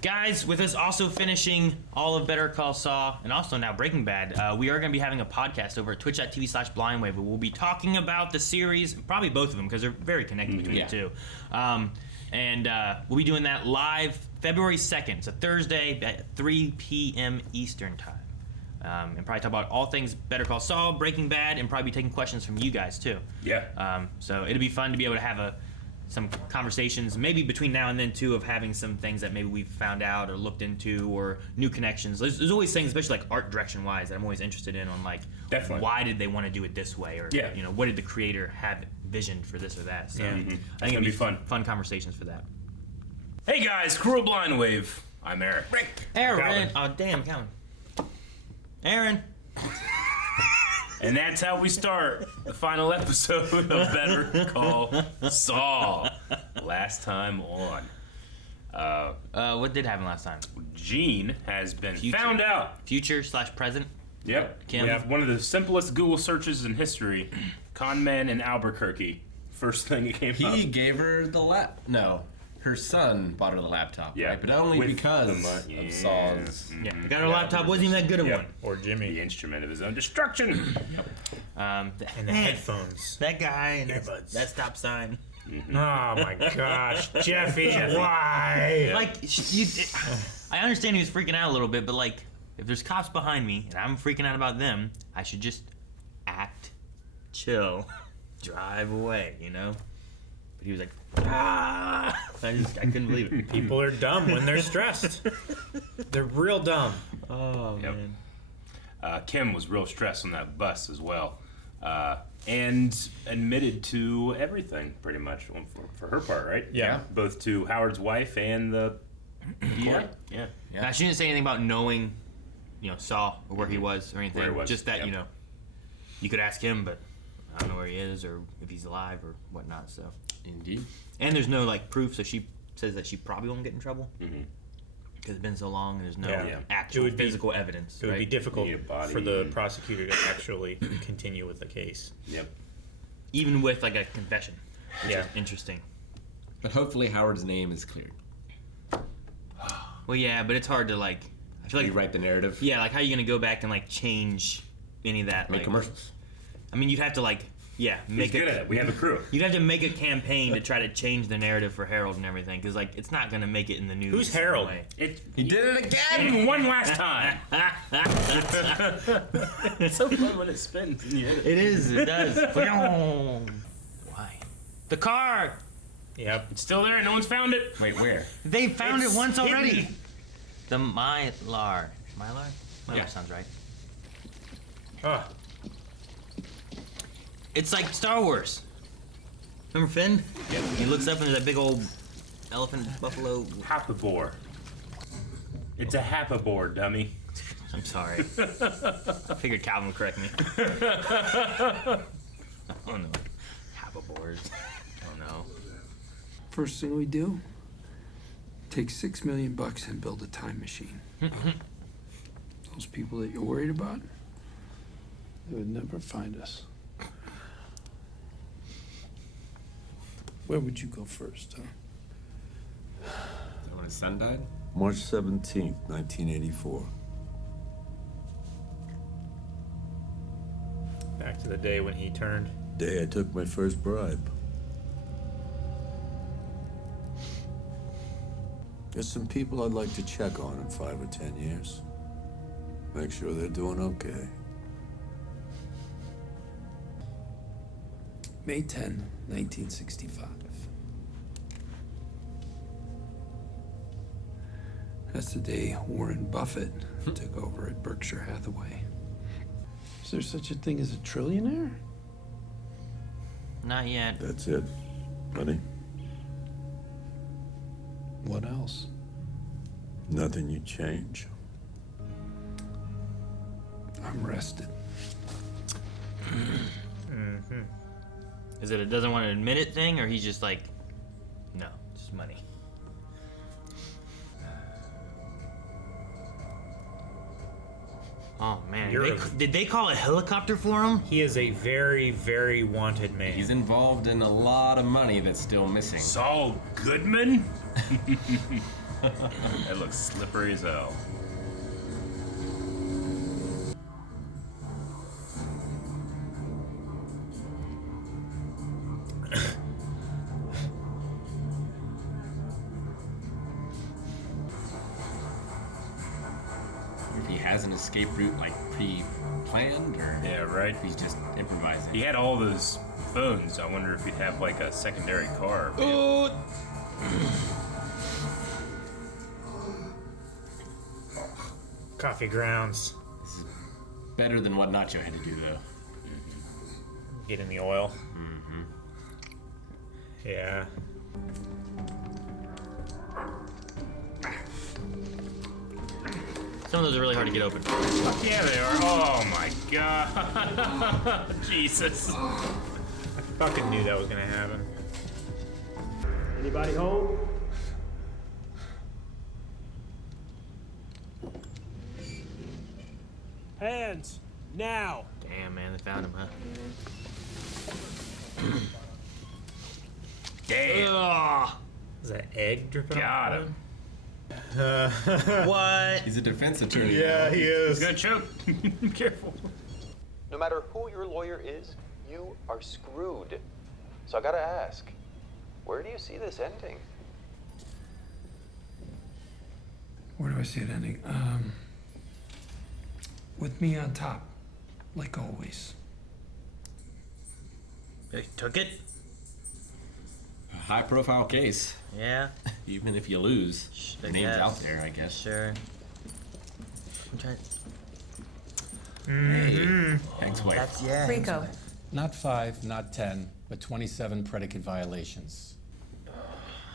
Guys, with us also finishing all of Better Call Saul and also now Breaking Bad, we are going to be having a podcast over at twitch.tv/blindwave, but we'll be talking about the series, probably both of them because they're very connected between the two. We'll be doing that live February 2nd. It's a Thursday at 3 p.m. Eastern Time. And probably talk about all things Better Call Saul, Breaking Bad, and probably be taking questions from you guys too. Yeah. So it'll be fun to be able to have some conversations, maybe between now and then too, of having some things that maybe we've found out or looked into or new connections. There's always things, especially like art direction wise, that I'm always interested in on like why did they want to do it this way, or you know, what did the creator have visioned for this or that. So I think it'll be fun conversations for that. Hey guys, crew of Blind Wave. I'm Eric. Aaron. Oh damn, Calvin. Aaron. And that's how we start the final episode of Better Call Saul. Last time on. What did happen last time? Gene has been found out. Future/present. Yep. Kim. We have one of the simplest Google searches in history. Con man in Albuquerque. First thing that came up. He gave her the her son bought her the laptop, right? But only because of Saul's. Yeah, got her laptop, wasn't even that good a one. Or Jimmy. The instrument of his own destruction. And the headphones. That guy and that stop sign. Oh my gosh, Jeffy, why? Like, I understand he was freaking out a little bit, but like, if there's cops behind me and I'm freaking out about them, I should just act chill, drive away, you know? But he was like, I couldn't believe it. People are dumb when they're stressed. They're real dumb. Oh, man. Kim was real stressed on that bus as well. And admitted to everything, pretty much, for her part, right? Yeah. Both to Howard's wife and the court. Yeah. Now, she didn't say anything about knowing, you know, Saul or where he was or anything. Where he was. Just that, you know, you could ask him, but I don't know where he is or if he's alive or whatnot, so. Indeed. And there's no, like, proof, so she says that she probably won't get in trouble. Because it's been so long and there's no actual physical evidence. It would be difficult for the prosecutor to actually continue with the case. Yep. Even with, like, a confession, which is interesting. But hopefully Howard's name is cleared. Well, yeah, but it's hard to, like, I feel like... You write the narrative. Yeah, like, how are you going to go back and, like, change any of that? Make like, commercials. I mean, you'd have to, like... Yeah, He's good at it. We have a crew. You'd have to make a campaign to try to change the narrative for Harold and everything, because like it's not gonna make it in the news. Who's Harold? He did it again. One last time. It's so fun when it spins. And you hit it. It is. It does. Why? The car. Yep. It's still there and no one's found it. Wait, where? They found it once already. hidden. The Mylar. Mylar sounds right. It's like Star Wars. Remember Finn? Yep. He looks up and there's that big old elephant buffalo. Hapabore. It's a hapabore, dummy. I'm sorry. I figured Calvin would correct me. Oh no. Hapabores. Oh no. First thing we do, take $6 million and build a time machine. Those people that you're worried about, they would never find us. Where would you go first, huh? Is that when his son died? March 17th, 1984. Back to the day when he turned. Day I took my first bribe. There's some people I'd like to check on in 5 or 10 years. Make sure they're doing okay. May 10, 1965. That's the day Warren Buffett took over at Berkshire Hathaway. Is there such a thing as a trillionaire? Not yet. That's it. Money? What else? Nothing you change. I'm rested. Is it a doesn't want to admit it thing, or he's just like, no, it's just money? Oh man, did they call a helicopter for him? He is a very, very wanted man. He's involved in a lot of money that's still missing. Saul Goodman? That looks slippery as hell. If he has an escape route like pre-planned, or Yeah, right. if he's just improvising. He had all those phones. I wonder if he'd have like a secondary car. Coffee grounds. This is better than what Nacho had to do, though. Get in the oil. Yeah. Some of those are really hard to get open. Fuck yeah, they are. Oh my god. Jesus. I fucking knew that was gonna happen. Anybody home? Hands, now! Damn, man, they found him, huh? Damn. Ugh. Is that egg dripping Got off him. What? He's a defense attorney. Yeah, he is. He's gonna choke. Careful. No matter who your lawyer is, you are screwed. So I gotta ask, where do you see this ending? Where do I see it ending? With me on top, like always. They took it? A high-profile case. Yeah, Even if you lose, I the name's guess. out there, I guess. sure. I'm trying. Hey, ex-wife. That's, yeah. Rico. Not 5, not 10, but 27 predicate violations.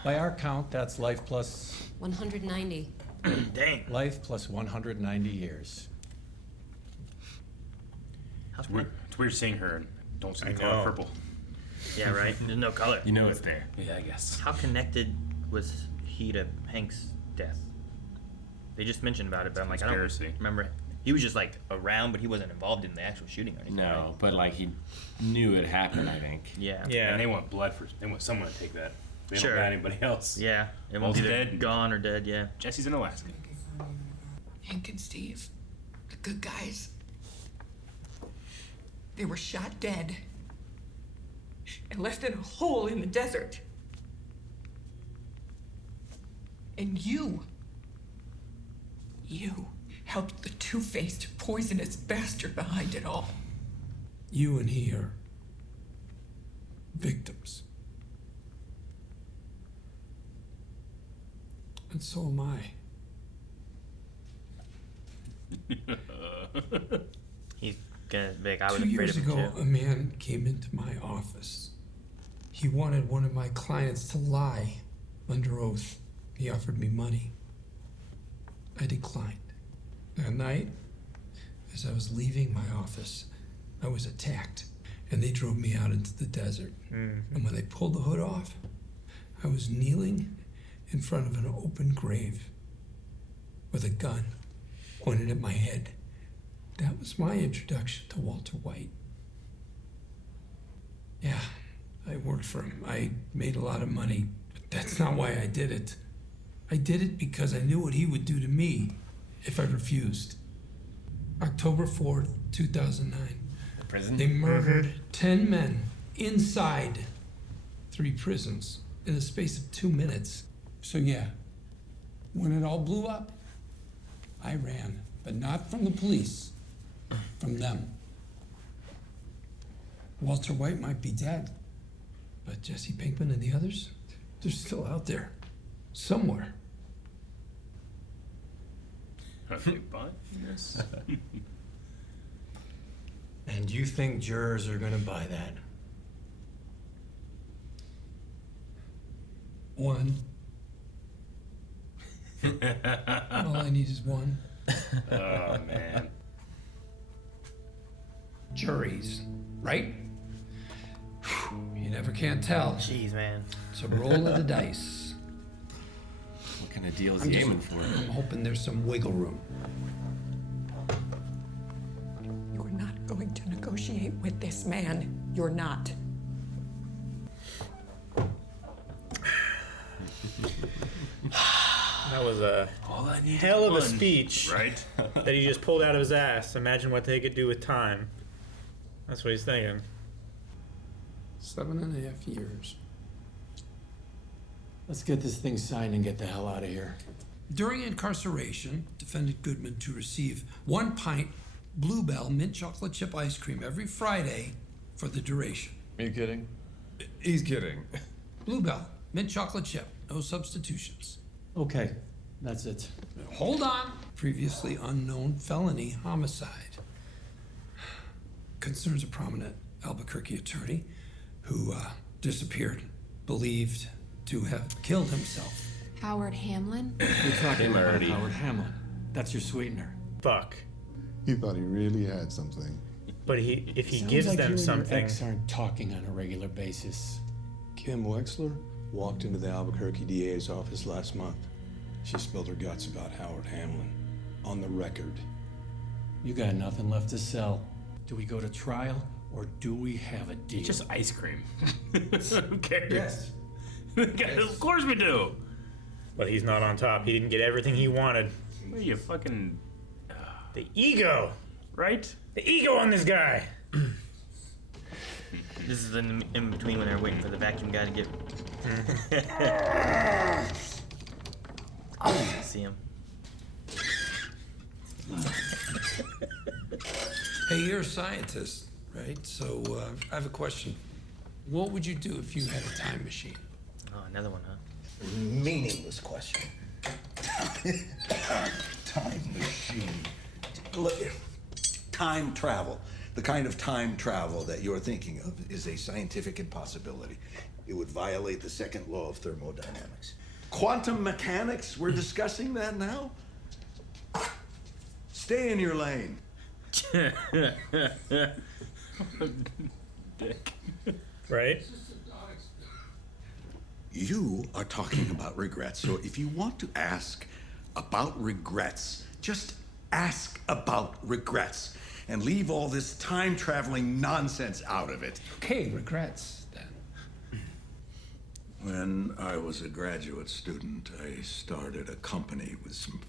By our count, that's life plus 190. Dang. life plus 190 years. It's weird seeing her and don't see the I color know. purple. Yeah, right? There's no color. You know it's there. Yeah, I guess. How connected was he to Hank's death? They just mentioned about it, but I'm like, I Conspiracy. don't remember. He was just like around, but he wasn't involved in the actual shooting or anything. No, right? but like he knew it happened, I think. Yeah. Yeah. And they want blood for. They want someone to take that. They Sure. don't got anybody else. Yeah. Everyone's Both either dead. gone or dead, yeah. Jesse's in Alaska. Hank and Steve, the good guys, they were shot dead and left in a hole in the desert. And you helped the two-faced, poisonous bastard behind it all. You and he are victims. And so am I. He's gonna be like, I was 2 afraid years of him ago, too. a man came into my office. He wanted one of my clients to lie under oath. He offered me money. I declined. That night, as I was leaving my office, I was attacked, and they drove me out into the desert. And when they pulled the hood off, I was kneeling in front of an open grave with a gun pointed at my head. That was my introduction to Walter White. Yeah, I worked for him. I made a lot of money, but that's not why I did it. I did it because I knew what he would do to me if I refused. October 4th, 2009. Prison? They murdered 10 men inside 3 prisons in the space of 2 minutes. So yeah, when it all blew up, I ran, but not from the police, from them. Walter White might be dead, but Jesse Pinkman and the others, they're still out there, somewhere. Are they buying this? And you think jurors are gonna buy that? One. All I need is one. Oh man. Juries, right? You never can tell. Jeez, man. It's a roll of the dice. What kind of deal is I'm he just- aiming for? I'm hoping there's some wiggle room. You're not going to negotiate with this man. You're not. That was a hell of a speech, right? That he just pulled out of his ass. Imagine what they could do with time. That's what he's thinking. 7.5 years. Let's get this thing signed and get the hell out of here. During incarceration, defendant Goodman to receive 1 pint Bluebell mint chocolate chip ice cream every Friday for the duration. Are you kidding? He's kidding. Bluebell, mint chocolate chip, no substitutions. Okay, that's it. Hold on. Previously unknown felony homicide. Concerns a prominent Albuquerque attorney who disappeared, believed to have killed himself. Howard Hamlin? You're talking about Howard Hamlin. That's your sweetener. Fuck. He thought he really had something. But if he Sounds gives like them you and something, your ex aren't talking on a regular basis. Kim Wexler walked into the Albuquerque DA's office last month. She spilled her guts about Howard Hamlin. On the record. You got nothing left to sell. Do we go to trial or do we have a deal? Just ice cream. Who cares? Yes. Of course we do. but he's not on top. He didn't get everything he wanted. What are you fucking... The ego, right? The ego on this guy. This is in between when they're waiting for the vacuum guy to get. See him. Hey, you're a scientist, right? So I have a question. What would you do if you had a time machine? Oh, another one, huh? Meaningless question. Time machine. Look, time travel, the kind of time travel that you're thinking of, is a scientific impossibility. It would violate the second law of thermodynamics. Quantum mechanics, we're discussing that now? Stay in your lane. Dick. Right? You are talking about regrets, so if you want to ask about regrets, just ask about regrets and leave all this time-traveling nonsense out of it. Okay, regrets, then. When I was a graduate student, I started a company with some...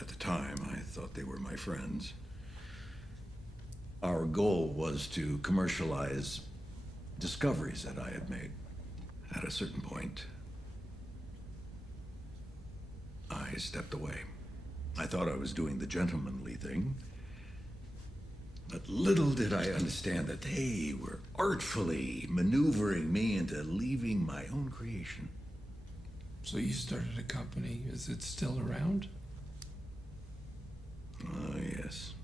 At the time, I thought they were my friends. Our goal was to commercialize discoveries that I had made. At a certain point, I stepped away. I thought I was doing the gentlemanly thing, but little did I understand that they were artfully maneuvering me into leaving my own creation. So you started a company. Is it still around? Oh, yes.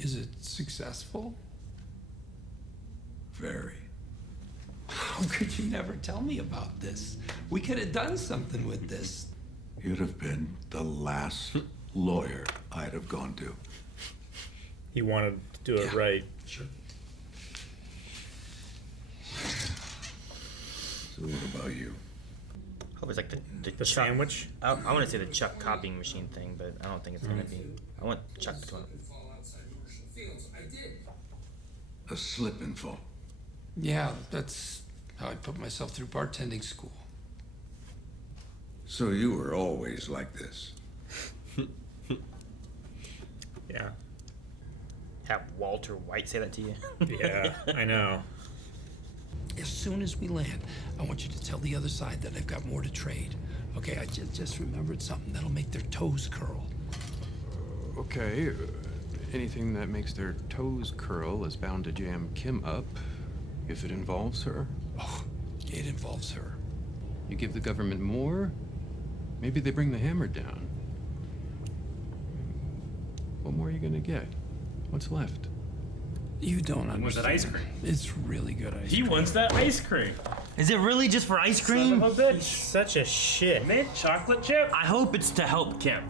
Is it successful? Very. How could you never tell me about this? We could have done something with this. You'd have been the last lawyer I'd have gone to. He wanted to do it right. Sure. So what about you? Hope it's like the The Chuck, sandwich? I want to say the Chuck copying machine thing, but I don't think it's gonna be. I want Chuck to. A slip and fall. Yeah, that's how I put myself through bartending school. So you were always like this? Yeah. Have Walter White say that to you? Yeah, I know. As soon as we land, I want you to tell the other side that I've got more to trade. Okay, I just remembered something that'll make their toes curl. Okay, anything that makes their toes curl is bound to jam Kim up if it involves her. Oh, it involves her. You give the government more, maybe they bring the hammer down. What more are you gonna get? What's left? You don't understand. Wants that ice cream. It's really good ice He cream. wants that ice cream. Is it really just for ice cream? Son of a bitch. Such a shit. Mint chocolate chip. I hope it's to help Kim.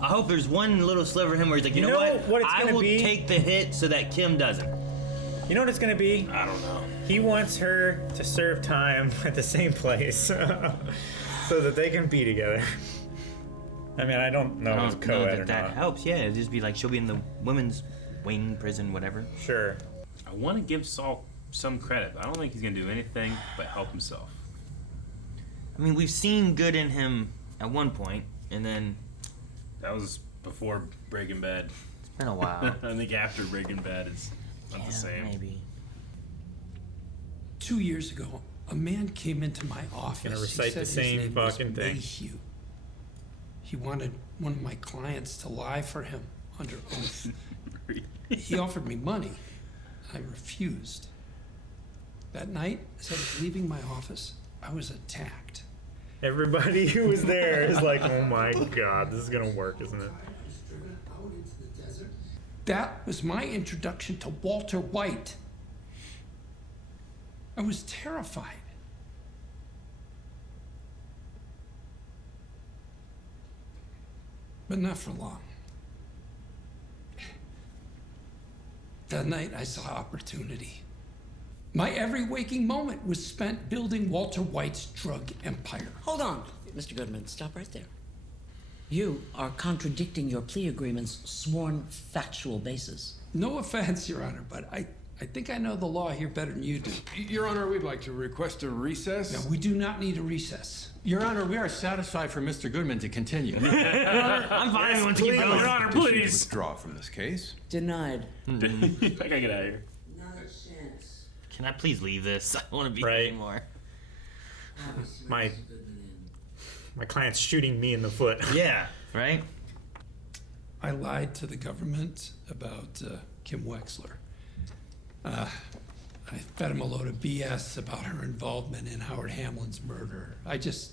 I hope there's one little sliver of him where he's like, you know what it's I gonna will be? take the hit so that Kim doesn't. You know what it's gonna be? I don't know. He wants her to serve time at the same place so that they can be together. I mean, I don't know if it's I don't know co-ed or that not. helps. Yeah, it'd just be like she'll be in the women's wing prison, whatever. Sure. I want to give Saul some credit, but I don't think he's gonna do anything but help himself. I mean, we've seen good in him at one point, and then... That was before Breaking Bad. It's been a while. I think after Breaking Bad, it's not the same. Maybe. 2 years ago, a man came into my office. Gonna He recite said the his same name was fucking thing. Mayhew. He wanted one of my clients to lie for him under oath. He offered me money. I refused. That night, as I was leaving my office, I was attacked. Everybody who was there is like, oh my god, this is gonna work, isn't it? That was my introduction to Walter White. I was terrified. But not for long. That night I saw opportunity. My every waking moment was spent building Walter White's drug empire. Hold on, Mr. Goodman, stop right there. You are contradicting your plea agreement's sworn factual basis. No offense, Your Honor, but I think I know the law here better than you do. Your Honor, we'd like to request a recess. No, we do not need a recess. Your Honor, we are satisfied for Mr. Goodman to continue. Your Honor, I'm fine. Yes, We want to keep please. going. Your Honor, Does she please. withdraw from this case? Denied. I gotta get out of here. Not a chance. Can I please leave this? I don't want to be here Right. anymore. My client's shooting me in the foot. Yeah, right? I lied to the government about Kim Wexler. I fed him a load of BS about her involvement in Howard Hamlin's murder. I just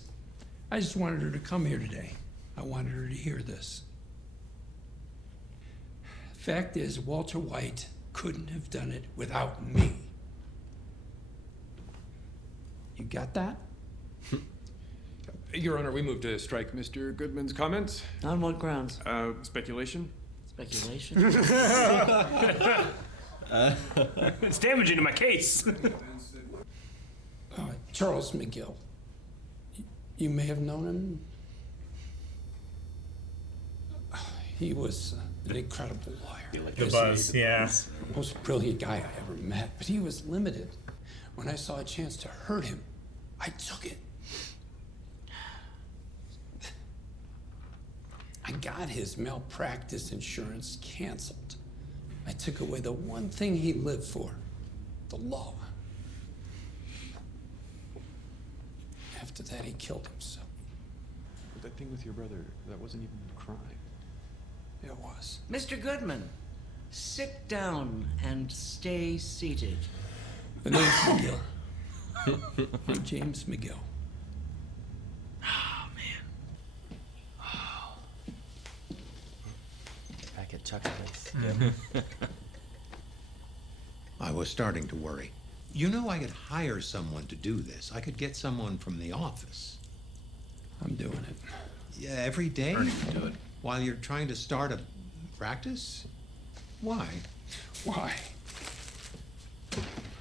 wanted her to come here today. I wanted her to hear this. Fact is, Walter White couldn't have done it without me. You got that? Your Honor, we move to strike Mr. Goodman's comments. On what grounds? Speculation. Speculation? It's damaging to my case. Charles McGill. You may have known him. He was an incredible lawyer. The buzz, yeah. Most brilliant guy I ever met, but he was limited. When I saw a chance to hurt him, I took it. I got his malpractice insurance canceled. I took away the one thing he lived for, the law. After that, he killed himself. But that thing with your brother, that wasn't even a crime. It was. Mr. Goodman, sit down and stay seated. The name's McGill. I'm James McGill. Oh, man. Oh. Back at Chuck's place. I was starting to worry. You know, I could hire someone to do this. I could get someone from the office. I'm doing it. Yeah, every day? Already do it. While you're trying to start a practice? Why? Why?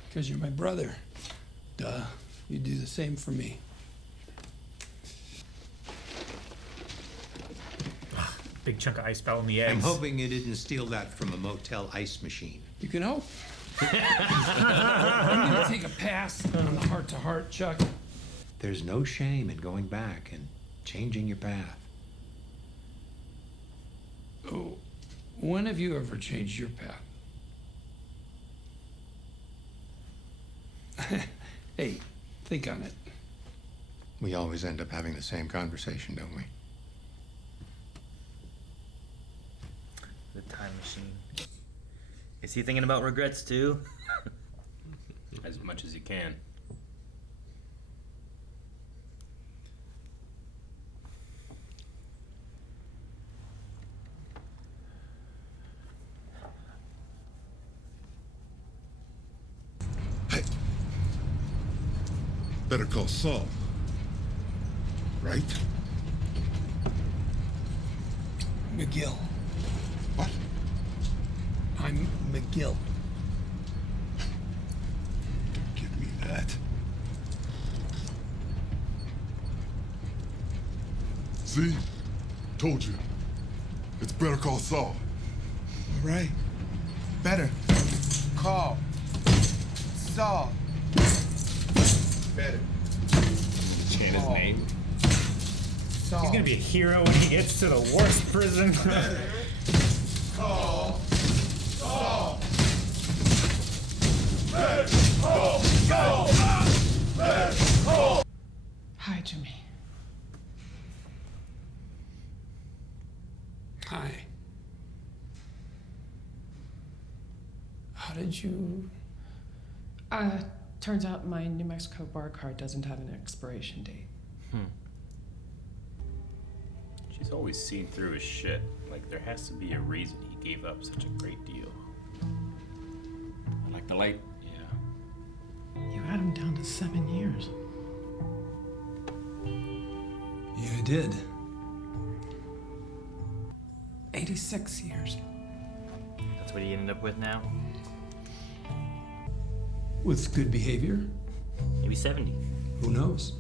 Because you're my brother. Duh. You do the same for me. Big chunk of ice fell in the eggs. I'm hoping you didn't steal that from a motel ice machine. You can hope. I'm gonna take a pass on the heart-to-heart, Chuck. There's no shame in going back and changing your path. Oh, when have you ever changed your path? Hey, think on it. We always end up having the same conversation, don't we? The time machine. Is he thinking about regrets too? As much as you can. Better call Saul. Right? McGill. What? I'm McGill. Give me that. See? Told you. It's better call Saul. All right. Better. Call. Saul. Better. chant his name. He's gonna be a hero when he gets to the worst prison. Call Saul. Hi, Jimmy. Hi. How did you... Turns out my New Mexico bar card doesn't have an expiration date. She's always seen through his shit. Like, there has to be a reason he gave up such a great deal. I like the light. Yeah. You had him down to 7 years. Yeah, I did. 86 years. That's what he ended up with now? With good behavior? Maybe 70. Who knows?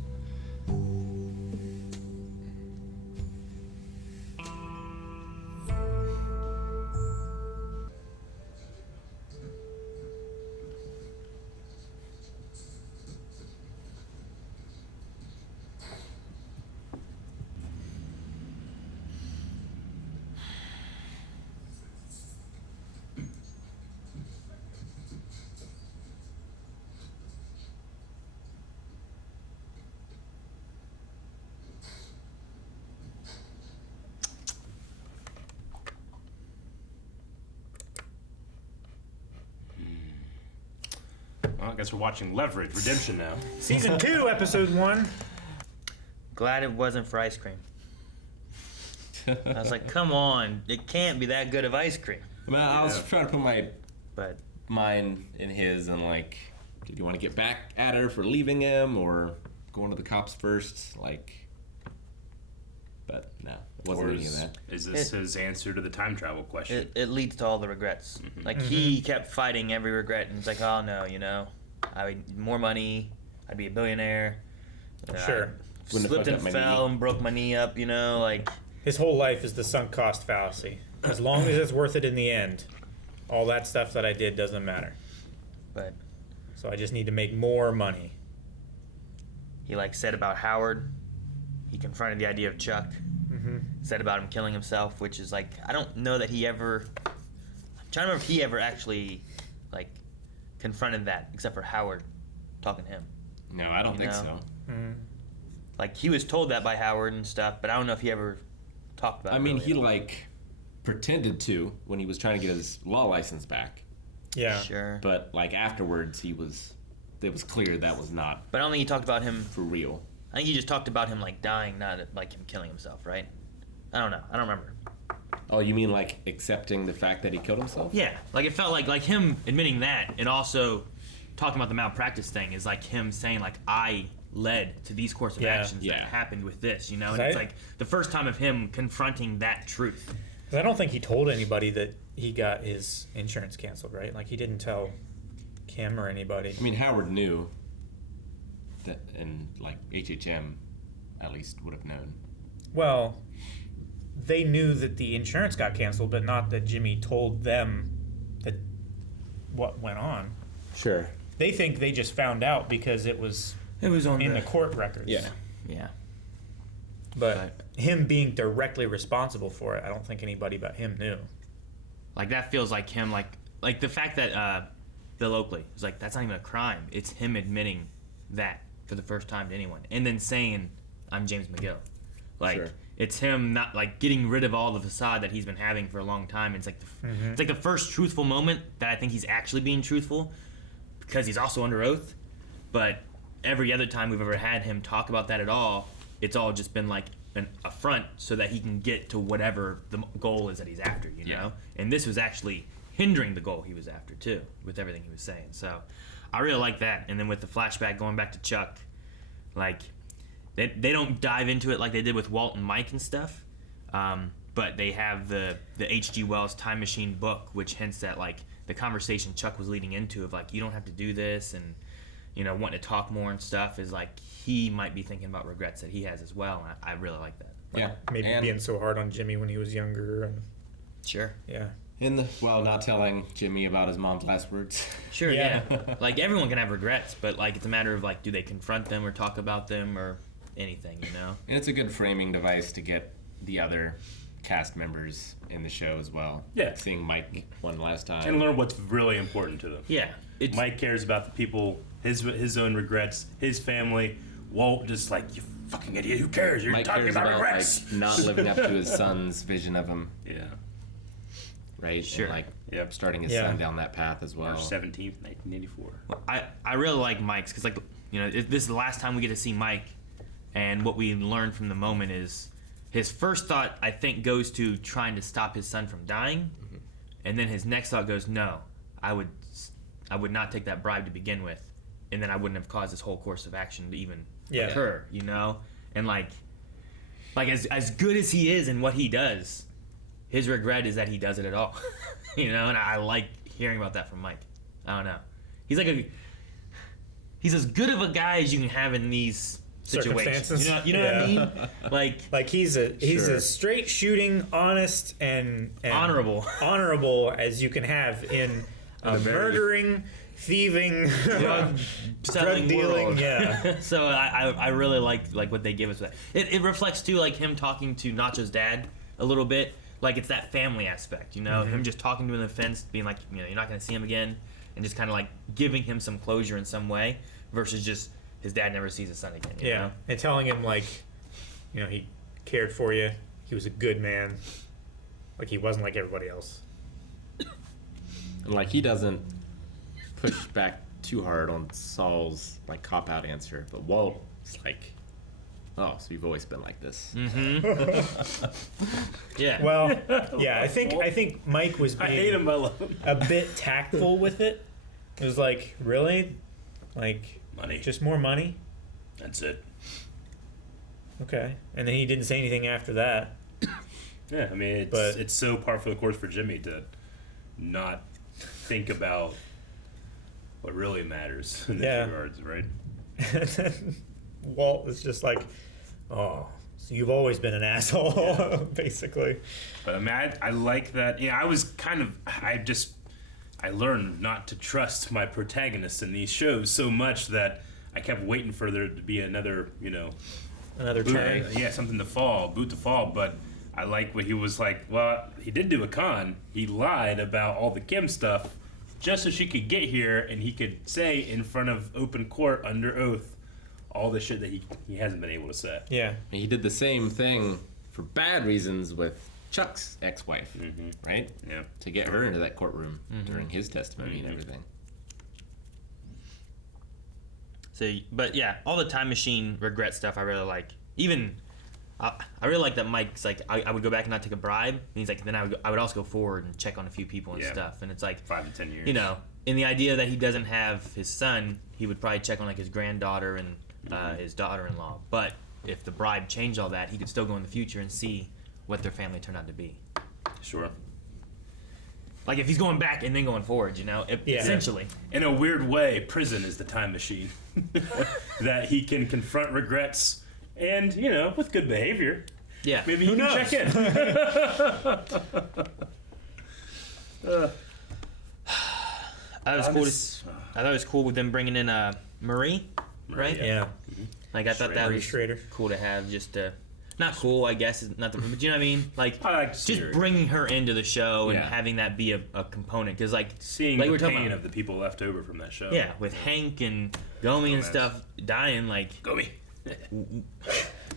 Well, I guess we're watching Leverage Redemption now. Season 2, episode 1. Glad it wasn't for ice cream. I was like, come on, it can't be that good of ice cream. Well, I was trying to put my but mine in his, and like, did you want to get back at her for leaving him or going to the cops first? Like, but no, it wasn't any of that. Is this his answer to the time travel question? it leads to all the regrets. Like, he kept fighting every regret, and it's like, oh no, you know, I would more money, I'd be a billionaire. Sure. I slipped and fell and broke my knee up, you know, like. His whole life is the sunk cost fallacy. As long as it's worth it in the end, all that stuff that I did doesn't matter. But so I just need to make more money. He like said about Howard. He confronted the idea of Chuck. Said about him killing himself, which is like, I don't know that he ever. I'm trying to remember if he ever actually like confronted that, except for Howard talking to him. No, I don't think so. Like, he was told that by Howard and stuff, but I don't know if he ever talked about it. I mean, really he at all. like pretended to when he was trying to get his law license back. Yeah. Sure. But like afterwards, it was clear that was not. But I don't think he talked about him for real. I think he just talked about him like dying, not like him killing himself, right? I don't know. I don't remember. Oh, you mean like accepting the fact that he killed himself? Yeah, like it felt like him admitting that, and also talking about the malpractice thing is like him saying like, I led to these course of actions that happened with this, you know? And it's like the first time of him confronting that truth. Because I don't think he told anybody that he got his insurance canceled, right? Like, he didn't tell Kim or anybody. I mean, Howard knew that, and like HHM at least would have known. Well, they knew that the insurance got canceled, but not that Jimmy told them that what went on. Sure. They think they just found out because it was on in the court records. Yeah. Yeah. But him being directly responsible for it, I don't think anybody but him knew. Like, that feels like him, like the fact that Bill Oakley is like, that's not even a crime. It's him admitting that for the first time to anyone, and then saying, I'm James McGill. Like, Sure. It's him not like getting rid of all the facade that he's been having for a long time. It's like it's like the first truthful moment that I think he's actually being truthful, because he's also under oath. But every other time we've ever had him talk about that at all, it's all just been like an affront so that he can get to whatever the goal is that he's after, you know? And this was actually hindering the goal he was after too, with everything he was saying. So I really like that. And then with the flashback going back to Chuck, like, they don't dive into it like they did with Walt and Mike and stuff, but they have the H.G. Wells Time Machine book, which hints at like the conversation Chuck was leading into of like, you don't have to do this, and you know, wanting to talk more and stuff, is like he might be thinking about regrets that he has as well. And I really like that. Yeah. Maybe being so hard on Jimmy when he was younger. And Sure. Yeah. Not telling Jimmy about his mom's last words. Sure, yeah. Like, everyone can have regrets, but like, it's a matter of like, do they confront them or talk about them, or anything, you know. And it's a good framing device to get the other cast members in the show as well. Yeah. Seeing Mike one last time. And learn what's really important to them. Yeah. Mike cares about the people, his own regrets, his family. Walt just like, you fucking idiot, who cares? You're Mike talking cares about about regrets. like not living up to his son's vision of him. Yeah. Right? Sure. And like starting his son down that path as well. March 17th, 1984. I really like Mike's because, like, you know, this is the last time we get to see Mike, and what we learn from the moment is his first thought, I think, goes to trying to stop his son from dying, and then his next thought goes, no, I would not take that bribe to begin with, and then I wouldn't have caused this whole course of action to even occur, you know? And like as good as he is in what he does, his regret is that he does it at all. You know, and I like hearing about that from Mike. I don't know. He's as good of a guy as you can have in these situations. Circumstances. You know what I mean? Like he's as straight shooting, honest, and honorable as you can have in a murdering, thieving, drug dealing. World. Yeah. So I really like what they give us. That it reflects too, like him talking to Nacho's dad a little bit. Like it's that family aspect, you know, him just talking to him on the fence, being like, you know, you're not going to see him again, and just kind of like giving him some closure in some way, versus just his dad never sees his son again. You know? And telling him like, you know, he cared for you, he was a good man, like he wasn't like everybody else. And like he doesn't push back too hard on Saul's like cop out answer, but Walt's like, oh, so you've always been like this. Yeah. Well, yeah, I think Mike was being I hate him, I love him. a bit tactful with it. It was like, really? Like money. Just more money? That's it. Okay. And then he didn't say anything after that. Yeah, I mean, it's so par for the course for Jimmy to not think about what really matters in these regards, right? And then Walt was just like, oh, so you've always been an asshole, basically. But I mean, I like that. Yeah, I learned not to trust my protagonists in these shows so much that I kept waiting for there to be another, you know, another turn. Yeah, something to fall, boot to fall. But I like what he was like. Well, he did do a con. He lied about all the Kim stuff just so she could get here and he could say in front of open court under oath all the shit that he hasn't been able to say. Yeah. He did the same thing for bad reasons with Chuck's ex-wife, right? Yeah. To get her into that courtroom during his testimony and everything. So, but yeah, all the time machine regret stuff I really like. Even, I really like that Mike's like, I would go back and not take a bribe. And he's like, then I would also go forward and check on a few people and stuff. And it's like 5 to 10 years. You know, in the idea that he doesn't have his son, he would probably check on like his granddaughter and his daughter-in-law. But if the bribe changed all that, he could still go in the future and see what their family turned out to be. Sure. Like if he's going back and then going forward, you know, essentially. In a weird way, prison is the time machine that he can confront regrets and, you know, with good behavior. Yeah. Maybe he can check in. I thought it was cool with them bringing in Marie, right? Yeah. Like I thought that was Schrader. cool to have. Just not cool, I guess, is not the, but you know what I mean? Like I like to see just her. bringing her into the show and Yeah. having that be a component, because like Seeing like the we're talking pain about, of the people left over from that show. yeah, with Hank and Gomi and stuff dying, like Gomi.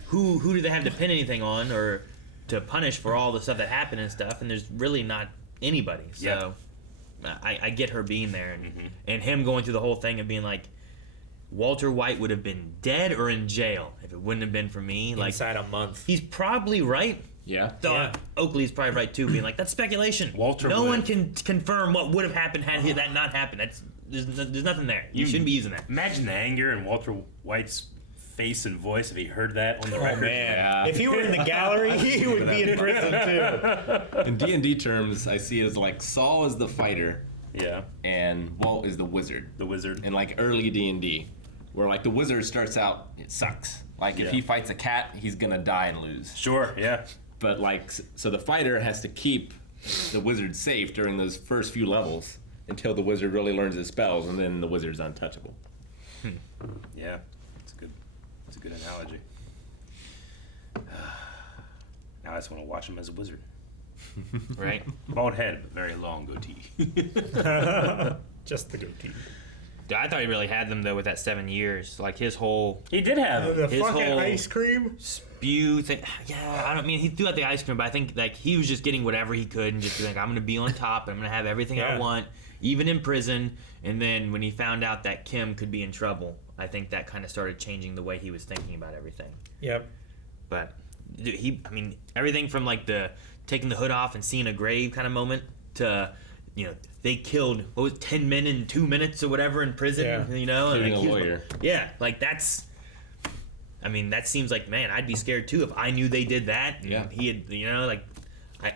who do they have to pin anything on or to punish for all the stuff that happened and stuff? And there's really not anybody. So I get her being there and him going through the whole thing of being like, Walter White would have been dead or in jail if it wouldn't have been for me. Like Inside a month. He's probably right. Yeah. Oakley's probably right too, being like, that's speculation. Walter no would. one can confirm what would have happened had that not happened. There's nothing there. You shouldn't be using that. Imagine the anger in Walter White's face and voice if he heard that on the record. Man. Yeah. If he were in the gallery, he would be in prison too. In D&D terms, I see it as like Saul is the fighter. Yeah. And Walt is the wizard. The wizard. In like early D&D, where like the wizard starts out, it sucks. Like if he fights a cat, he's gonna die and lose. Sure, yeah. But like, so the fighter has to keep the wizard safe during those first few levels until the wizard really learns his spells, and then the wizard's untouchable. Yeah. It's a good analogy. I just want to watch him as a wizard. Right? Bald head, but very long goatee. Just the goatee. Dude, I thought he really had them though with that 7 years. Like his whole. He did have The his fucking whole ice cream. spew thing. Yeah, I don't mean he threw out the ice cream, but I think like he was just getting whatever he could and just being like, I'm gonna be on top. And I'm gonna have everything I Yeah. want, even in prison. And then when he found out that Kim could be in trouble, I think that kind of started changing the way he was thinking about everything. Yep. But dude, I mean, everything from like the taking the hood off and seeing a grave kind of moment to, they killed 10 men in 2 minutes or whatever in prison. Yeah. And Killing like, a lawyer. Yeah, like that's. I mean, that seems like, man, I'd be scared too if I knew they did that. And Yeah. he had, like,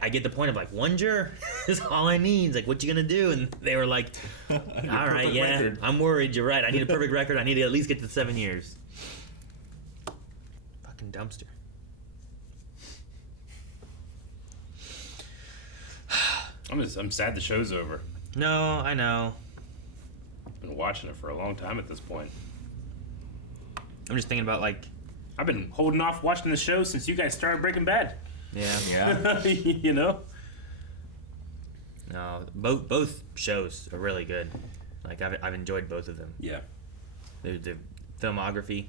I get the point of like one juror is all I need. It's like, what you gonna do? And they were like, all right, yeah, record. I'm worried. You're right. I need a perfect record. I need to at least get to 7 years. Fucking dumpster. I'm sad the show's over. No, I know. Been watching it for a long time at this point. I'm just thinking about like, I've been holding off watching the show since you guys started Breaking Bad. yeah. You know? No, both shows are really good. Like I've enjoyed both of them. Yeah. The filmography,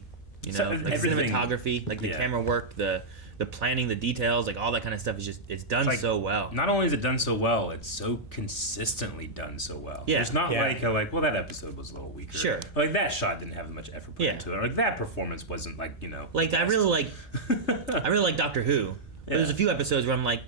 So, like everything. cinematography, like the Yeah. camera work, the planning, the details, like all that kind of stuff is just it's done Like, so well. Not only is it done so well, it's so consistently done so well. Yeah. It's not Yeah. like, well, that episode was a little weaker. Sure. Like, that shot didn't have as much effort put Yeah. into it. Or, like, that performance wasn't, like, Like I really like Doctor Who. But there's Yeah. a few episodes where I'm like,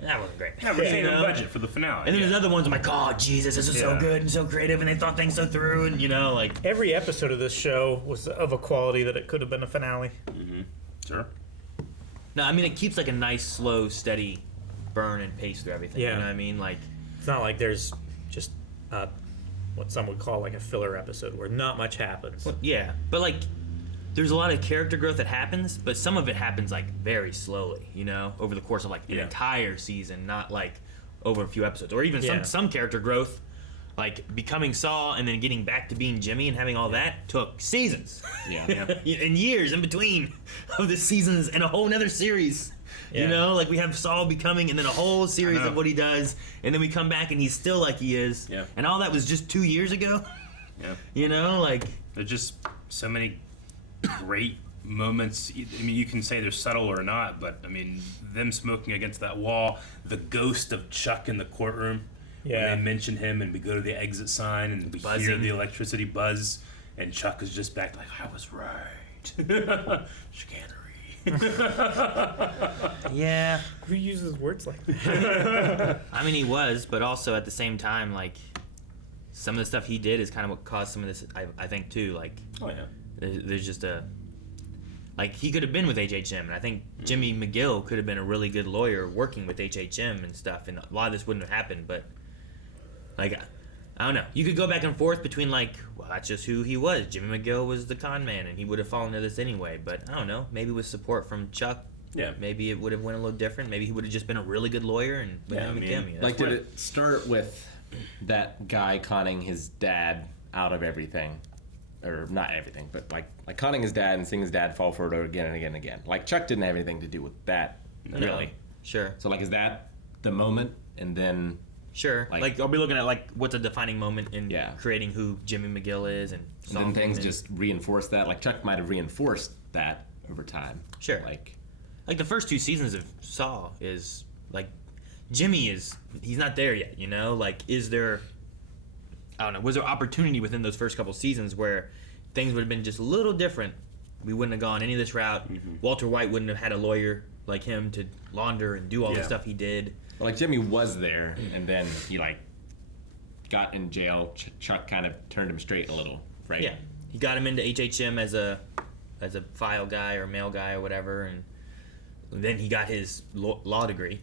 that wasn't great. Yeah, we're You saving know? budget for the finale. And then yeah. there's other ones I'm like, oh Jesus, this is so Yeah. good and so creative, and they thought things so through, and like Every episode of this show was of a quality that it could have been a finale. Mm-hmm. Sure. no, I mean it keeps like a nice, slow, steady burn and pace through everything. Yeah. You know what I mean? Like It's not like there's just what some would call like a filler episode where not much happens. yeah, but like there's a lot of character growth that happens, but some of it happens like very slowly, over the course of like an Yeah. entire season, not like over a few episodes, or even Yeah. some character growth, like becoming Saul and then getting back to being Jimmy and having all that took seasons, Yeah. and years in between of the seasons and a whole nother series. Yeah. Like we have Saul becoming and then a whole series I know. of what he does, and then we come back and he's still like he is, Yeah. and all that was just 2 years ago. Yeah. Like There's just so many great moments. I mean, you can say they're subtle or not, but I mean, them smoking against that wall, the ghost of Chuck in the courtroom. Yeah. When they mention him and we go to the exit sign and we hear Buzzing. the electricity buzz, and Chuck is just back like, I was right. Chicanery. yeah. Who uses words like that? I mean, he was, but also at the same time, like, some of the stuff he did is kind of what caused some of this, I think, too. Like, Oh, yeah. there's just a. Like, he could have been with HHM, and I think Jimmy McGill could have been a really good lawyer working with HHM and stuff, and a lot of this wouldn't have happened, but, like, I don't know. You could go back and forth between, like, well, that's just who he was. Jimmy McGill was the con man, and he would have fallen into this anyway, but I don't know. Maybe with support from Chuck, Yeah. maybe it would have went a little different. Maybe he would have just been a really good lawyer, and with Yeah, him I and mean, Kim, Like, did it start with that guy conning his dad out of everything? Or not everything, but like conning his dad and seeing his dad fall for it again and again and again. Like, Chuck didn't have anything to do with that, really. Sure. So, like, is that the moment? And then... Sure. Like I'll be looking at, like, what's a defining moment in Yeah. creating who Jimmy McGill is, and then things and- just reinforce that. Like, Chuck might have reinforced that over time. Sure. Like the first 2 seasons of Saw is like Jimmy he's not there yet, Like, is there, I don't know, was there opportunity within those first couple seasons where things would have been just a little different? We wouldn't have gone any of this route. Walter White wouldn't have had a lawyer like him to launder and do all the Yeah. stuff he did. Well, like, Jimmy was there, and then he, like, got in jail. Chuck kind of turned him straight a little, right? Yeah, he got him into HHM as a file guy or mail guy or whatever, and then he got his law degree,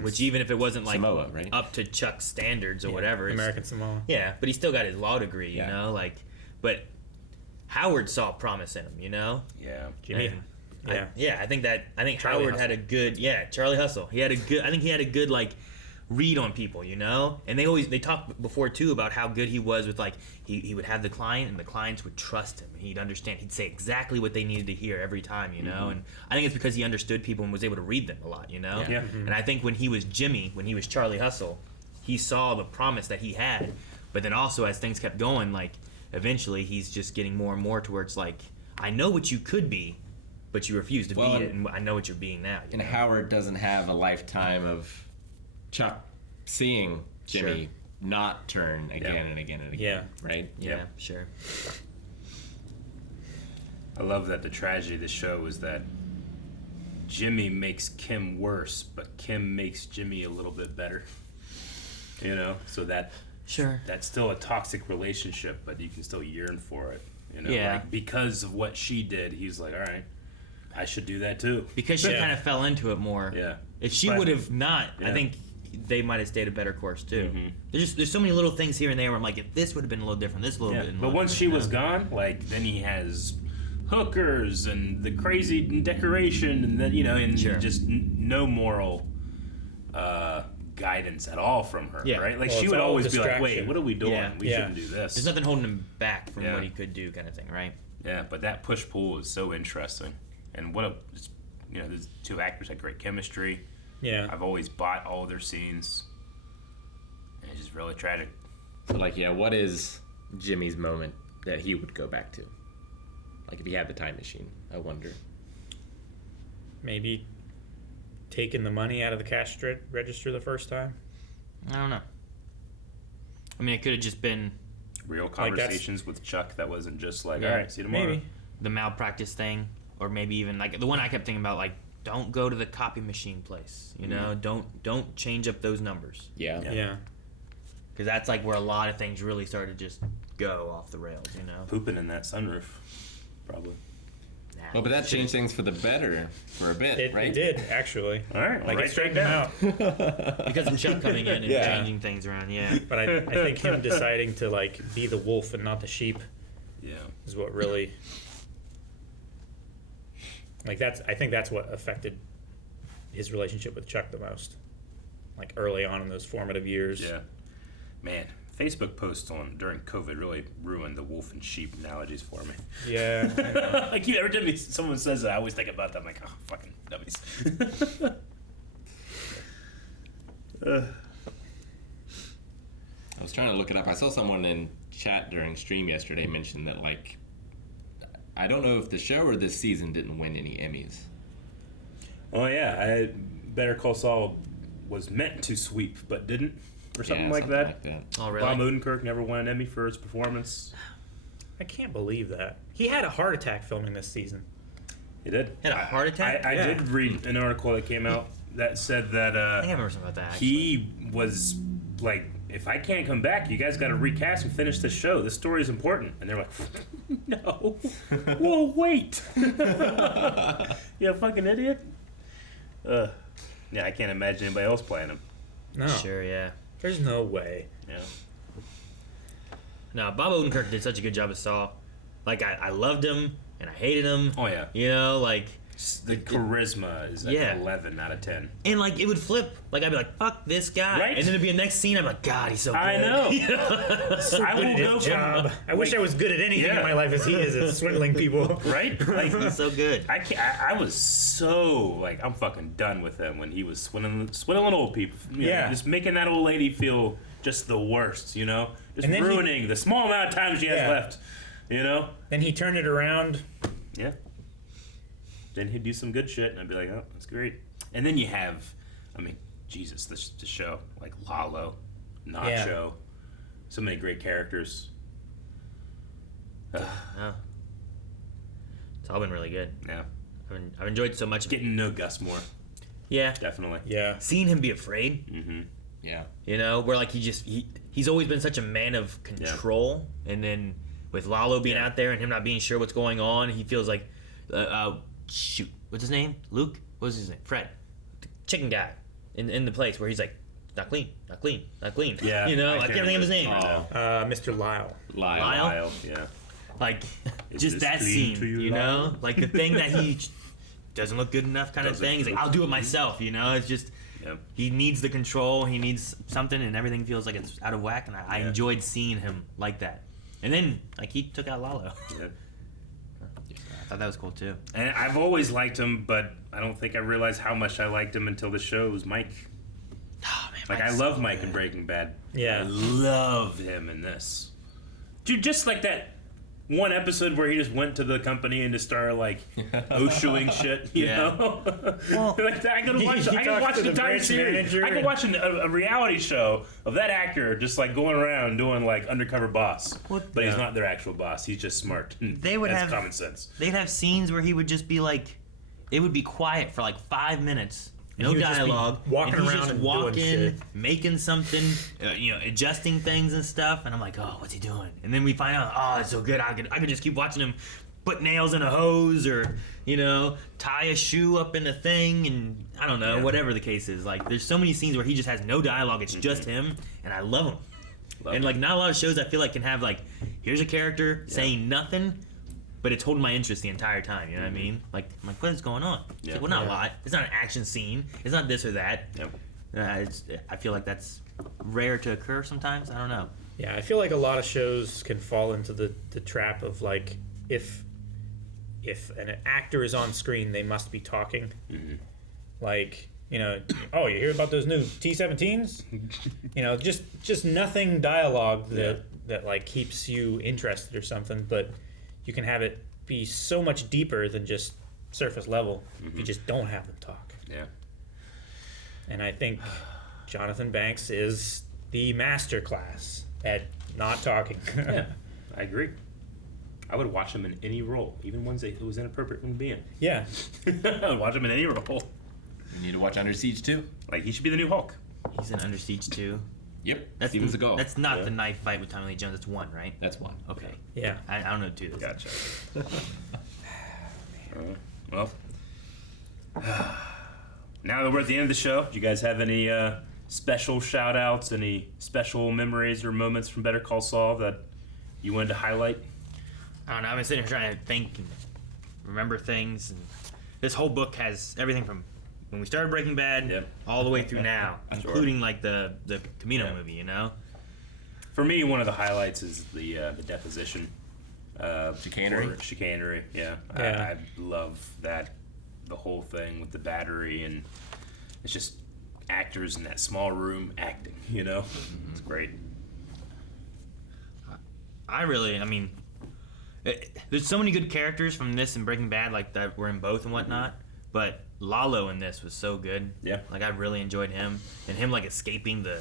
which even if it wasn't like Samoa, right? up to Chuck's standards or whatever, American Samoa. Yeah, but he still got his law degree, Yeah. but Howard saw promise in him, Yeah. Jimmy. I think Charlie Howard had a good, Charlie Hustle. He had a good, like, read on people, you know. And they talked before too about how good he was with like he would have the client and the clients would trust him and he'd understand. He'd say exactly what they needed to hear every time, you know. And I think it's because he understood people and was able to read them a lot, you know. Yeah. And I think when he was Jimmy, when he was Charlie Hustle, he saw the promise that he had. But then also as things kept going, like eventually he's just getting more and more towards like, I know what you could be, but you refuse to be it, and I know what you're being now. And Howard doesn't have a lifetime of Chuck seeing Jimmy not turn again and again and again. Right? Yeah, sure. I love that the tragedy of the show is that Jimmy makes Kim worse, but Kim makes Jimmy a little bit better. You know, so that that's still a toxic relationship, but you can still yearn for it. You know, like because of what she did, he's like, all right, I should do that too. Because she kind of fell into it more. Yeah. If she would have not, I think they might have stayed a better course too. There's so many little things here and there where I'm like, if this would have been a little different, this little bit. But once she was gone, like then he has hookers and the crazy decoration, and then and just no moral guidance at all from her. Right? Like she would always be like, wait, what are we doing? We shouldn't do this. There's nothing holding him back from what he could do, kind of thing, right? Yeah, but that push pull is so interesting, and what a these two actors had great chemistry. Yeah, I've always bought all of their scenes. And it's just really tragic. So like, what is Jimmy's moment that he would go back to? Like if he had the time machine, I wonder. Maybe taking the money out of the cash register the first time. I don't know. I mean, it could have just been real conversations with Chuck that wasn't just like, all right, see you tomorrow. Maybe the malpractice thing, or maybe even like the one I kept thinking about, like don't go to the copy machine place. You know, don't change up those numbers. Yeah. Because that's like where a lot of things really started to just go off the rails. You know, pooping in that sunroof, probably. Well, but that changed things for the better for a bit, right? It did, actually. All right, like it straightened him out. Because of Chuck coming in and changing things around, But I think him deciding to like be the wolf and not the sheep, is what really, like I think that's what affected his relationship with Chuck the most, like early on in those formative years. Yeah, man. Facebook posts during COVID really ruined the wolf and sheep analogies for me. Yeah. Like every time someone says that, I always think about that. I'm like, oh, fucking dummies. I was trying to look it up. I saw someone in chat during stream yesterday mention that, like, I don't know if the show or this season didn't win any Emmys. Oh, yeah. Better Call Saul was meant to sweep, but didn't. Or something like that. Oh, really? Bob Odenkirk never won an Emmy for his performance. I can't believe that. He had a heart attack filming this season. He did? Had a heart attack? I did read an article that came out that said that I think I remember something about that. He was like, if I can't come back, you guys got to recast and finish this show. This story is important. And they're like, no. Whoa, wait. You fucking idiot. Yeah, I can't imagine anybody else playing him. No. Sure, yeah. There's no way. Yeah. No, Bob Odenkirk did such a good job as Saul. Like, I loved him, and I hated him. Oh, yeah. You know, like... The charisma is like 11 out of 10. And, like, it would flip. Like, I'd be like, fuck this guy. Right? And then it'd be a next scene, I'd be like, God, he's so good. I know. You know? So I good will at go his from, job. I wish I was good at anything in my life as he is at swindling people. Right? Like, he's so good. I was so, like, I'm fucking done with him when he was swindling old people. You know, just making that old lady feel just the worst, you know? Just ruining the small amount of time she has left, you know? Then he turned it around. Yeah. Then he'd do some good shit, and I'd be like, oh, that's great. And then you have, I mean, Jesus, the show, like Lalo, Nacho, so many great characters. Yeah. It's all been really good. Yeah. I've enjoyed so much. Getting to know Gus more. Yeah. Definitely. Yeah. Seeing him be afraid. Mm-hmm. Yeah. You know, where like he's always been such a man of control, and then with Lalo being out there and him not being sure what's going on, he feels like, shoot, what's his name? Luke? What's his name? Fred, the chicken guy, in the place where he's like, not clean, not clean, not clean. Yeah. You know, I can't think of his name. Mr. Lyle. Lyle. Yeah. Like, Is just this that clean scene, to you, you know, Lyle? like the thing that he doesn't look good enough kind of thing. He's like, I'll do it myself. You know, it's just Yep. he needs the control. He needs something, and everything feels like it's out of whack. And I enjoyed seeing him like that. And then, like, he took out Lalo. Yep. I thought that was cool too. And I've always liked him, but I don't think I realized how much I liked him until the show was Mike. Oh man, Like, I Mike's love so Mike good. in Breaking Bad. Yeah. I love him in this. Dude, just like that one episode where he just went to the company and just started, like, OSHOing shit, you know? Like, I could watch He an talks to entire the branch series. manager I could watch a reality show of that actor just, like, going around doing, like, undercover boss. But he's not their actual boss. He's just smart. They would Has have common sense. They'd have scenes where he would just be like, it would be quiet for like 5 minutes, no he would just be dialogue, walking and he's around just and doing walking, shit. making something, adjusting things and stuff. And I'm like, oh, what's he doing? And then we find out, oh, it's so good. I could just keep watching him put nails in a hose, or tie a shoe up in a thing, and I don't know, whatever the case is. Like, there's so many scenes where he just has no dialogue. It's just him, and I love him. And like, not a lot of shows I feel like can have like, here's a character saying nothing, but it's holding my interest the entire time. You know what I mean? Like, I'm like, what is going on? It's like, well, not a lot. It's not an action scene. It's not this or that. I feel like that's rare to occur sometimes. I don't know. Yeah, I feel like a lot of shows can fall into the trap of like, if an actor is on screen, they must be talking. Like, oh, you hear about those new T-17s? Just nothing dialogue that like keeps you interested or something, but you can have it be so much deeper than just surface level. You just don't have them talk. Yeah. And I think Jonathan Banks is the master class at not talking. Yeah, I agree. I would watch him in any role, even ones that it was inappropriate from being. Yeah. I would watch him in any role. You need to watch Under Siege 2. Like, he should be the new Hulk. He's in Under Siege 2. Yep. That's Steven Seagal. That's not the knife fight with Tommy Lee Jones. That's 1, right? That's 1. Okay. Yeah. I don't know 2. Gotcha. Well, now that we're at the end of the show, do you guys have any special shout-outs, any special memories or moments from Better Call Saul that you wanted to highlight? I don't know. I've been sitting here trying to think and remember things. And this whole book has everything from when we started Breaking Bad all the way through now, including like the Camino movie. For me, one of the highlights is the deposition. Chicanery? Chicanery, yeah. Yeah. I love that, the whole thing with the battery, and it's just actors in that small room acting, It's great. There's so many good characters from this and Breaking Bad, like that were in both and whatnot. But Lalo in this was so good. Yeah. Like, I really enjoyed him, and him like escaping the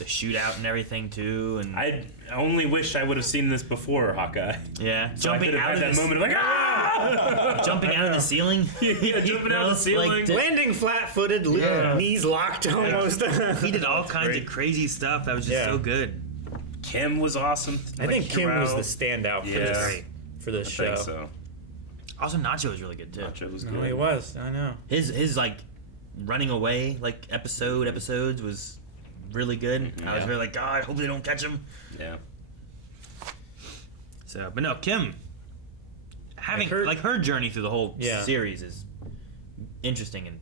shootout and everything too. And I only wish I would have seen this before Hawkeye. yeah, So I could have had that moment of like, jumping out of the ceiling. Yeah, jumping out of the ceiling. Landing flat-footed, knees locked almost. He did all kinds of crazy stuff that was just so good. Kim was awesome. I think Kim was the standout for this I show. think so. Also, Nacho was really good too. Nacho was good. No, he was. I know. His like running away like episodes was really good. I was really like, God, I hope they don't catch him. Yeah. So, but no, Kim having her journey through the whole series is interesting, and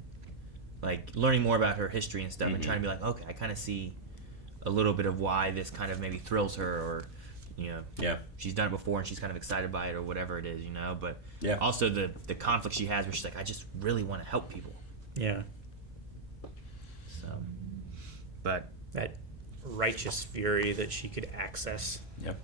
like learning more about her history and stuff, and trying to be like, okay, I kind of see a little bit of why this kind of maybe thrills her, or she's done it before and she's kind of excited by it, or whatever it is, but also the conflict she has where she's like, I just really want to help people. Yeah. So, but that righteous fury that she could access. Yep.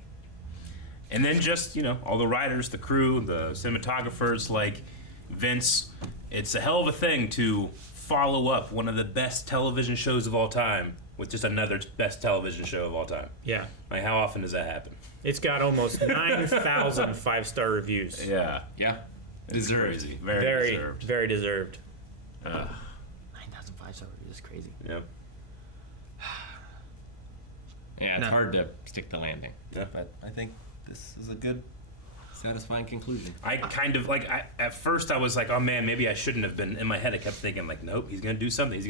And then just, all the writers, the crew, the cinematographers, like Vince, it's a hell of a thing to follow up one of the best television shows of all time with just another best television show of all time. Yeah. Like, how often does that happen? It's got almost 9,000 5-star reviews. Yeah. Yeah. Deserved. Crazy. Very deserved. Very deserved. 9,000 5-star reviews is crazy. Yep. Yeah, it's hard to stick the landing. Yeah. But I think this is a good, satisfying conclusion. I kind of, at first I was like, oh man, maybe I shouldn't have been. In my head I kept thinking, like, nope, he's going to do something.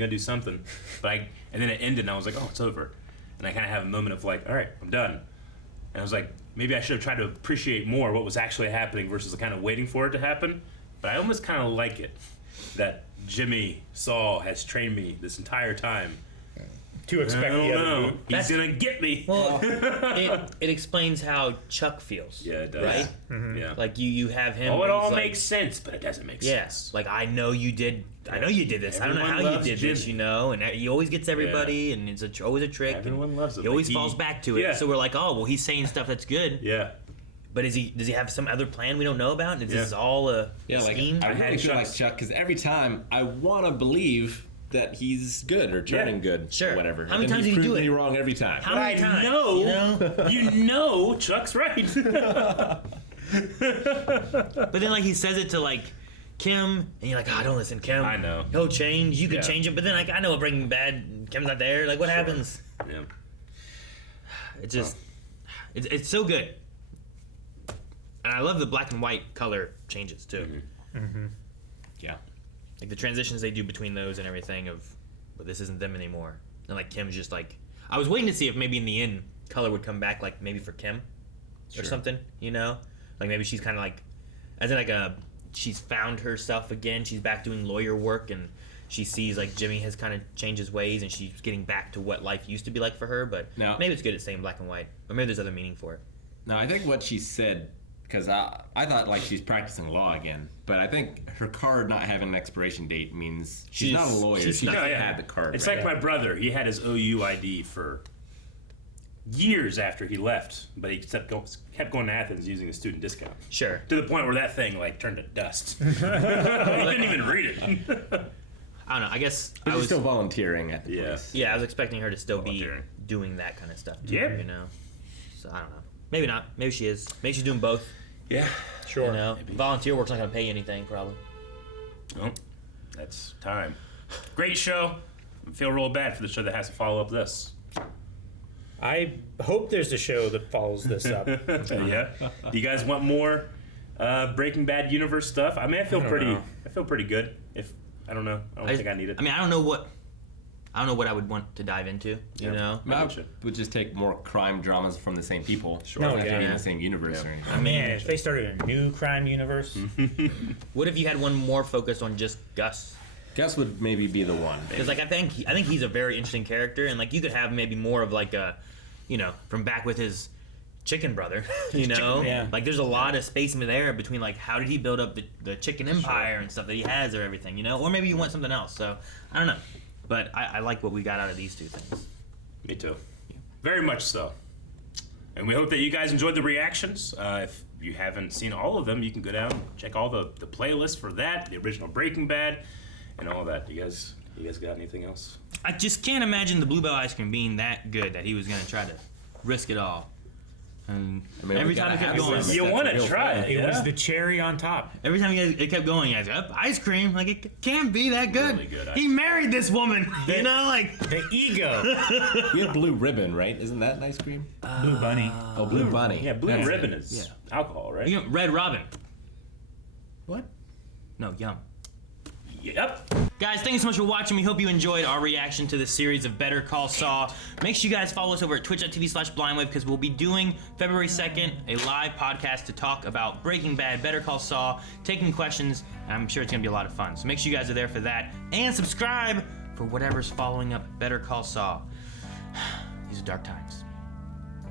But and then it ended and I was like, oh, it's over. And I kind of have a moment of like, all right, I'm done. And I was like, maybe I should have tried to appreciate more what was actually happening versus kind of waiting for it to happen. But I almost kind of like it. that Jimmy Saul has trained me this entire time. To expect I don't the other know. boot. He's gonna get me. Well, it explains how Chuck feels. Yeah, it does. Right? Mm-hmm. Yeah. Like you have him. Oh, it and all he's like, makes sense, but it doesn't make yeah, sense. like I know you did this. I don't know Everyone how you loves did this, Jimmy. you know. And he always gets everybody, and it's always a trick. Everyone loves him. He always Like, falls back to it. yeah. So we're like, oh well, he's saying stuff that's good. Yeah. But does he have some other plan we don't know about? Is this Yeah. all a Yeah, like scheme? I really had feel like Chuck's- Chuck because every time I want to believe that he's good or turning good, Sure. or whatever. How many And times he did he do proves it? me wrong every time. How many times? You know Chuck's right. But then like he says it to like Kim, and you're like, oh, don't listen, Kim. I know. He'll change. You can Yeah. change it. But then like I know Breaking Bad, Kim's not there. Like what happens? Yeah. It's just, it's so good. And I love the black and white color changes too. Mm-hmm. Yeah. Like the transitions they do between those and everything of, well, this isn't them anymore. And like Kim's just like, I was waiting to see if maybe in the end color would come back, like maybe for Kim or something, you know? Like maybe she's kind of like, as in like she's found herself again. She's back doing lawyer work and she sees like Jimmy has kind of changed his ways and she's getting back to what life used to be like for her. But No. maybe it's good at saying black and white. Or maybe there's other meaning for it. No, I think what she said, because I thought like she's practicing law again, but I think her card not having an expiration date means she's not a lawyer. She's not had the card. It's right? like my brother. He had his OU ID for years after he left, but he kept going to Athens using a student discount. Sure. To the point where that thing like turned to dust. He didn't even read it. I don't know. I guess But I she's was still volunteering at the place. Yeah, I was expecting her to still be doing that kind of stuff. Too, Yeah. You know. So I don't know. Maybe not. Maybe she is. Maybe she's doing both. Yeah. Sure. You know, volunteer work's not gonna pay you anything, probably. Oh, that's time. Great show. I feel real bad for the show that has to follow up this. I hope there's a show that follows this up. Yeah. Do you guys want more Breaking Bad universe stuff? I mean, I feel pretty good. If I don't know, I don't think I need it. I mean, I don't know what I would want to dive into. You know. I would just take more crime dramas from the same people. Sure. No, Doesn't have to be in yeah. the same universe or anything. I mean, if they started a new crime universe, What if you had one more focused on just Gus? Gus would maybe be the one. Because like I think he's a very interesting character, and like you could have maybe more of like a, you know, from back with his chicken brother, you know, Yeah. like there's a lot of space in there between like how did he build up the chicken empire and stuff that he has or everything, you know, or maybe you want something else. So I don't know, but I like what we got out of these two things. Me too. Very much so. And we hope that you guys enjoyed the reactions. If you haven't seen all of them, you can go down and check all the playlists for that, the original Breaking Bad, and all that. You guys got anything else? I just can't imagine the Bluebell ice cream being that good that he was gonna try to risk it all. And I mean, every we time it gotta kept have going, some. You That's want a to real try fan. it. it Yeah? was the cherry on top. every time it kept going, I was like, ice cream, like it can't be that good. Really good ice He married this woman, you know, like The ego. You had Blue Ribbon, right? Isn't that an ice cream? Blue Bunny. Oh, Blue Bunny. Yeah, Blue That's Ribbon it. is alcohol, right? you know, Red Robin. What? No, yum. Yep. Guys, thanks so much for watching. We hope you enjoyed our reaction to the series of Better Call Saul. Make sure you guys follow us over at twitch.tv/blindwave because we'll be doing February 2nd a live podcast to talk about Breaking Bad, Better Call Saul, taking questions, and I'm sure it's going to be a lot of fun. So make sure you guys are there for that. And subscribe for whatever's following up Better Call Saul. These are dark times.